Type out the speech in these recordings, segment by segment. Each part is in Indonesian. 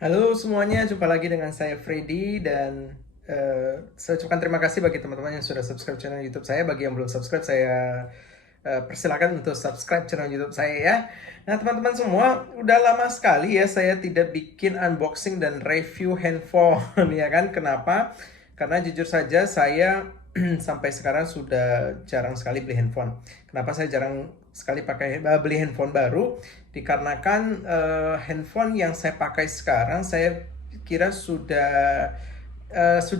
Halo semuanya, jumpa lagi dengan saya Freddy dan saya ucapkan terima kasih bagi teman-teman yang sudah subscribe channel YouTube saya. Bagi yang belum subscribe, saya persilakan untuk subscribe channel YouTube saya ya. Nah teman-teman semua, udah lama sekali ya saya tidak bikin unboxing dan review handphone ya kan? Kenapa? Karena jujur saja saya sampai sekarang sudah jarang sekali beli handphone. Kenapa saya jarang sekali beli handphone baru? Dikarenakan handphone yang saya pakai sekarang saya kira sudah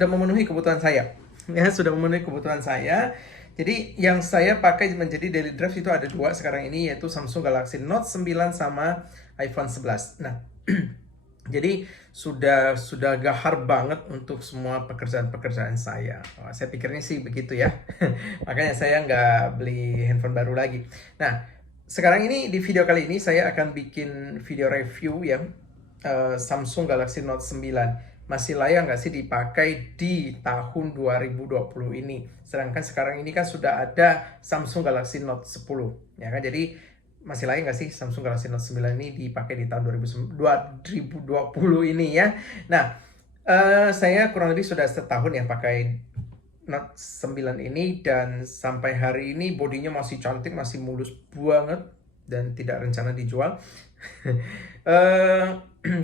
memenuhi kebutuhan saya. Ya, sudah memenuhi kebutuhan saya. Jadi yang saya pakai menjadi daily drive itu ada dua sekarang ini, yaitu Samsung Galaxy Note 9 sama iPhone 11. Nah, jadi sudah gahar banget untuk semua pekerjaan-pekerjaan saya. Wah, saya pikirnya sih begitu ya. Makanya saya nggak beli handphone baru lagi. Nah, sekarang ini di video kali ini saya akan bikin video review ya, Samsung Galaxy Note 9. Masih layak nggak sih dipakai di tahun 2020 ini? Sedangkan sekarang ini kan sudah ada Samsung Galaxy Note 10, ya kan? Jadi masih layak nggak sih Samsung Galaxy Note 9 ini dipakai di tahun 2020 ini ya? Nah, saya kurang lebih sudah setahun ya pakai Note 9 ini, dan sampai hari ini bodinya masih cantik, masih mulus banget, dan tidak rencana dijual. Eh,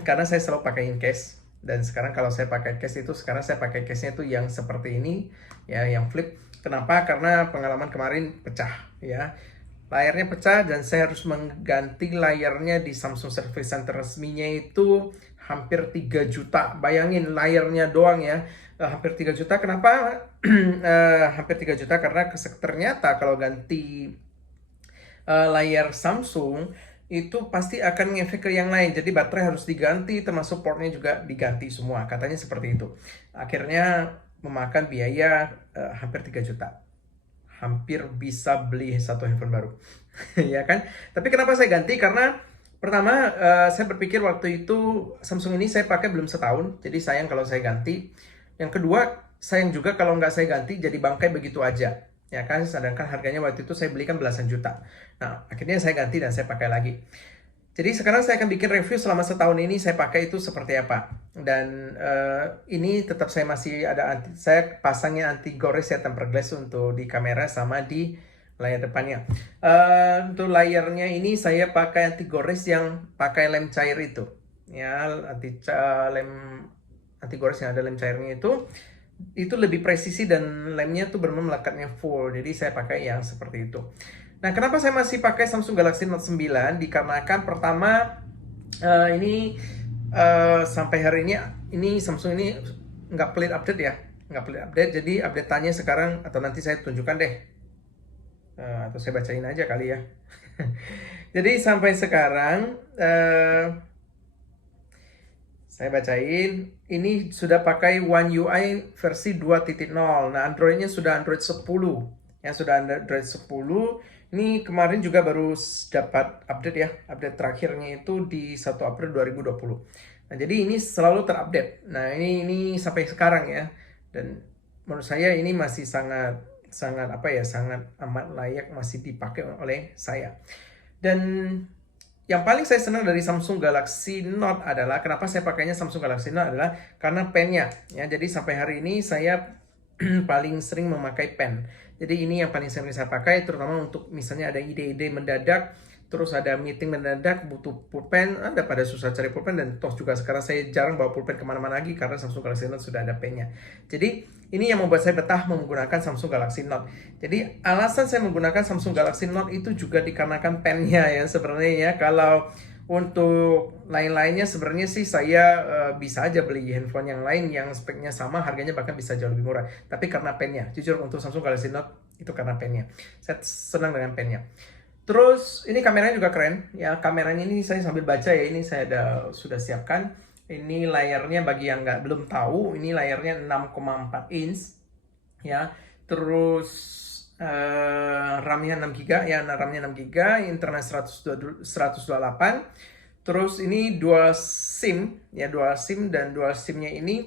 karena saya selalu pakaiin case, dan sekarang kalau saya pakai case itu, sekarang saya pakai case-nya itu yang seperti ini ya, yang flip. Kenapa? Karena pengalaman kemarin pecah ya, layarnya pecah dan saya harus mengganti layarnya di Samsung Service Center resminya itu hampir 3 juta. Bayangin layarnya doang ya, hampir 3 juta. Kenapa hampir 3 juta? Karena ternyata kalau ganti layar Samsung itu pasti akan ngefek ke yang lain. Jadi baterai harus diganti, termasuk portnya juga diganti semua. Katanya seperti itu. Akhirnya memakan biaya hampir 3 juta. Hampir bisa beli satu handphone baru. Ya kan? Tapi kenapa saya ganti? Karena pertama, saya berpikir waktu itu Samsung ini saya pakai belum setahun, jadi sayang kalau saya ganti. Yang kedua, sayang juga kalau nggak saya ganti jadi bangkai begitu aja. Ya kan? Sedangkan harganya waktu itu saya belikan belasan juta. Nah, akhirnya saya ganti dan saya pakai lagi. Jadi sekarang saya akan bikin review selama setahun ini saya pakai itu seperti apa. Dan ini tetap saya masih ada saya pasangnya anti gores ya, tempered glass untuk di kamera sama di layar depannya. Untuk layarnya ini saya pakai anti gores yang pakai lem cair itu. Ya, lem anti gores yang ada lem cairnya itu lebih presisi, dan lemnya tuh benar melekatnya full. Jadi saya pakai yang seperti itu. Nah, kenapa saya masih pakai Samsung Galaxy Note 9? Dikarenakan pertama, ini sampai hari ini Samsung ini nggak pelit update ya, nggak pelit update. Jadi update-nya sekarang, atau nanti saya tunjukkan deh, atau saya bacain aja kali ya. Jadi sampai sekarang saya bacain, ini sudah pakai One UI versi 2.0. Nah, Androidnya sudah Android 10. Ya, sudah Android 10. Ini kemarin juga baru dapat update ya. Update terakhirnya itu di 1 April 2020. Nah, jadi ini selalu terupdate. Nah, ini sampai sekarang ya. Dan menurut saya ini masih sangat sangat apa ya, sangat amat layak masih dipakai oleh saya. Dan yang paling saya senang dari Samsung Galaxy Note adalah, kenapa saya pakainya Samsung Galaxy Note adalah karena pennya ya. Jadi sampai hari ini saya paling sering memakai pen. Jadi ini yang paling sering saya pakai, terutama untuk misalnya ada ide-ide mendadak, terus ada meeting mendadak butuh pulpen, ada pada susah cari pulpen, dan toh juga sekarang saya jarang bawa pulpen kemana-mana lagi karena Samsung Galaxy Note sudah ada pennya. Jadi ini yang membuat saya betah menggunakan Samsung Galaxy Note. Jadi alasan saya menggunakan Samsung Galaxy Note itu juga dikarenakan pennya ya sebenarnya ya. Kalau untuk lain-lainnya sebenarnya sih saya bisa aja beli handphone yang lain yang speknya sama, harganya bahkan bisa jauh lebih murah. Tapi karena pennya, jujur untuk Samsung Galaxy Note itu karena pennya. Saya senang dengan pennya. Terus ini kameranya juga keren ya. Kameranya ini saya sambil baca ya, ini saya sudah siapkan. Ini layarnya, bagi yang belum tahu, ini layarnya 6,4 inch ya. Terus RAM-nya 6 GB ya, RAM-nya 6 GB, internet 128. Terus ini dual SIM ya, dual SIM, dan dual SIM-nya ini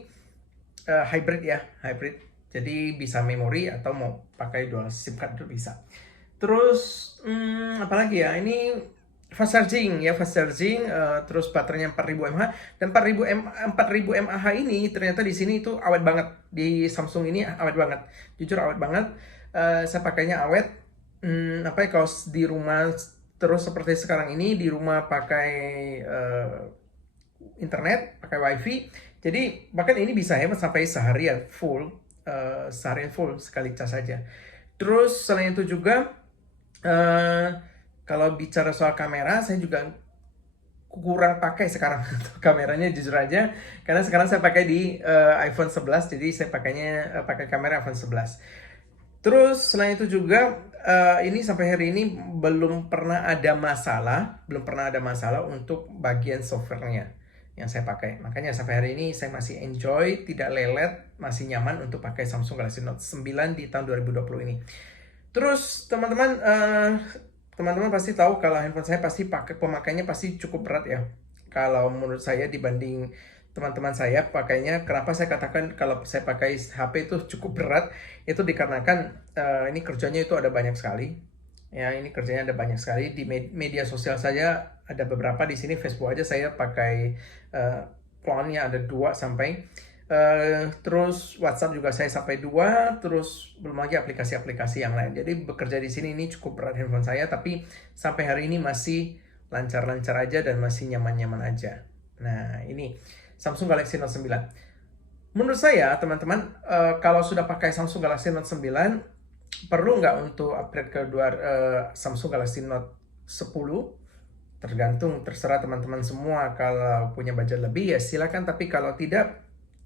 hybrid ya, hybrid. Jadi bisa memori atau mau pakai dual SIM card itu bisa. Terus apalagi ya, ini fast charging ya, fast charging, terus baterainya 4000 mAh, dan 4000 mAh ini ternyata di sini itu awet banget, di Samsung ini awet banget, jujur awet banget. Saya pakainya awet. Apa ya, kalau di rumah terus seperti sekarang ini, di rumah pakai internet, pakai wifi, jadi bahkan ini bisa hemat sampai seharian full, seharian full sekali cas saja. Terus selain itu juga, kalau bicara soal kamera, saya juga kurang pakai sekarang untuk kameranya, jujur aja, karena sekarang saya pakai di iPhone 11, jadi saya pakainya pakai kamera iPhone 11. Terus selain itu juga, ini sampai hari ini belum pernah ada masalah, untuk bagian softwarenya yang saya pakai. Makanya sampai hari ini saya masih enjoy, tidak lelet, masih nyaman untuk pakai Samsung Galaxy Note 9 di tahun 2020 ini. Terus teman-teman pasti tahu kalau handphone saya pasti pemakaiannya pasti cukup berat ya. Kalau menurut saya dibanding teman-teman saya pakainya, kenapa saya katakan kalau saya pakai HP itu cukup berat, itu dikarenakan ini kerjanya itu ada banyak sekali. Ya, ini kerjanya ada banyak sekali di media sosial saja, ada beberapa di sini. Facebook aja saya pakai plonnya ada 2 sampai, terus WhatsApp juga saya sampai 2, terus belum lagi aplikasi-aplikasi yang lain. Jadi bekerja di sini ini cukup berat handphone saya, tapi sampai hari ini masih lancar-lancar aja dan masih nyaman-nyaman aja. Nah, ini Samsung Galaxy Note 9. Menurut saya, teman-teman, kalau sudah pakai Samsung Galaxy Note 9, perlu nggak untuk upgrade ke Samsung Galaxy Note 10? Terserah teman-teman semua. Kalau punya budget lebih ya silakan, tapi kalau tidak,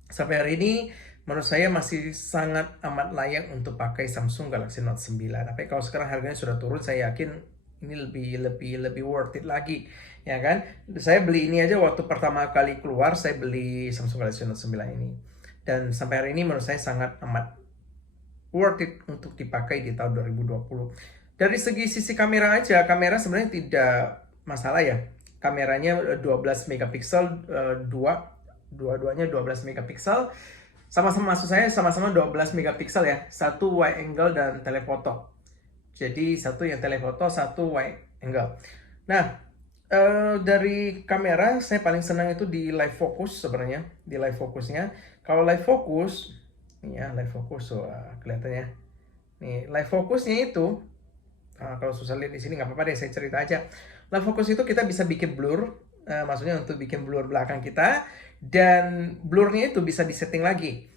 sampai hari ini menurut saya masih sangat amat layak untuk pakai Samsung Galaxy Note 9. Tapi kalau sekarang harganya sudah turun, saya yakin ini lebih worth it lagi, ya kan? Saya beli ini aja waktu pertama kali keluar, saya beli Samsung Galaxy Note 9 ini. Dan sampai hari ini menurut saya sangat amat worth it untuk dipakai di tahun 2020. Dari sisi kamera aja, kamera sebenarnya tidak masalah ya. Kameranya 12 megapiksel, dua-duanya 12 megapiksel. Sama-sama, maksud saya sama-sama 12 megapiksel ya. Satu wide angle dan telephoto. Jadi satu yang telephoto, satu wide angle. Nah, dari kamera saya paling senang itu di live focus sebenarnya, di live focusnya. Kalau live focus, ini ya live focus, kelihatannya. Nih, live focusnya itu, kalau susah lihat di sini nggak apa-apa deh, saya cerita aja. Live focus itu kita bisa bikin blur, maksudnya untuk bikin blur belakang kita, dan blurnya itu bisa disetting lagi.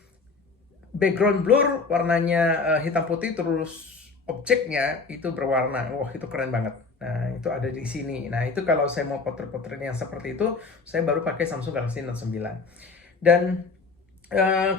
Background blur warnanya hitam putih, terus objeknya itu berwarna. Wah, itu keren banget. Nah, itu ada di sini. Nah, itu kalau saya mau potret-potret yang seperti itu, saya baru pakai Samsung Galaxy Note 9. Dan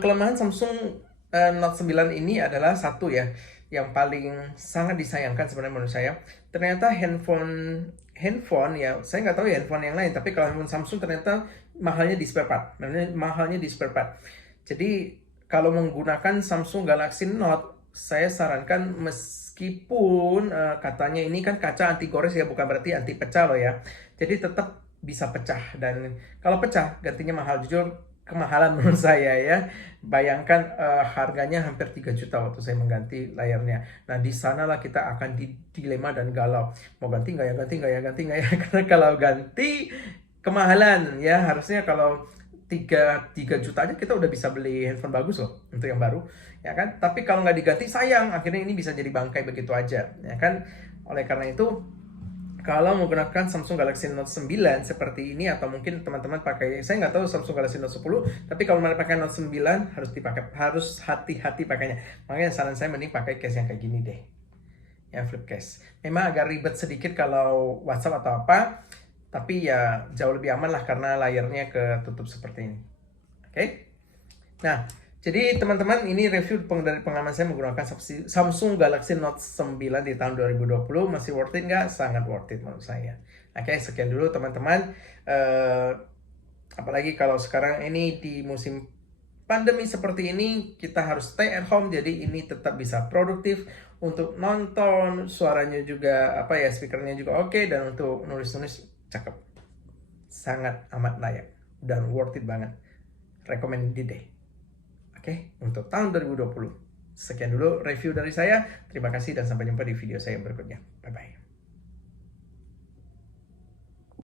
kelemahan Samsung Note 9 ini adalah satu ya, yang paling sangat disayangkan sebenarnya menurut saya. Ternyata handphone ya, saya nggak tahu ya handphone yang lain, tapi kalau handphone Samsung ternyata mahalnya di spare part. Jadi kalau menggunakan Samsung Galaxy Note, saya sarankan, meskipun katanya ini kan kaca anti gores ya, bukan berarti anti pecah loh ya. Jadi tetap bisa pecah, dan kalau pecah gantinya mahal. Jujur kemahalan menurut saya ya. Bayangkan harganya hampir 3 juta waktu saya mengganti layarnya. Nah, di sanalah kita akan dilema dan galau. Mau ganti nggak ya, ganti nggak ya? Karena kalau ganti kemahalan ya, harusnya kalau 3 juta aja kita udah bisa beli handphone bagus loh untuk yang baru, ya kan? Tapi kalau nggak diganti sayang, akhirnya ini bisa jadi bangkai begitu aja, ya kan? Oleh karena itu, kalau menggunakan Samsung Galaxy Note 9 seperti ini, atau mungkin teman-teman pakai, saya nggak tahu Samsung Galaxy Note 10, tapi kalau mau pakai Note 9 harus hati-hati pakainya. Makanya saran saya mending pakai case yang kayak gini deh, yang flip case. Memang agak ribet sedikit kalau WhatsApp atau apa, tapi ya jauh lebih aman lah karena layarnya ketutup seperti ini. Oke? Nah, jadi teman-teman, ini review dari pengalaman saya menggunakan Samsung Galaxy Note 9 di tahun 2020. Masih worth it nggak? Sangat worth it menurut saya. Oke, sekian dulu teman-teman. Apalagi kalau sekarang ini di musim pandemi seperti ini, kita harus stay at home, jadi ini tetap bisa produktif untuk nonton, suaranya juga speakernya juga oke, dan untuk nulis-nulis cakep. Sangat amat layak dan worth it banget. Recommended deh. Oke, untuk tahun 2020. Sekian dulu review dari saya. Terima kasih dan sampai jumpa di video saya berikutnya. Bye-bye.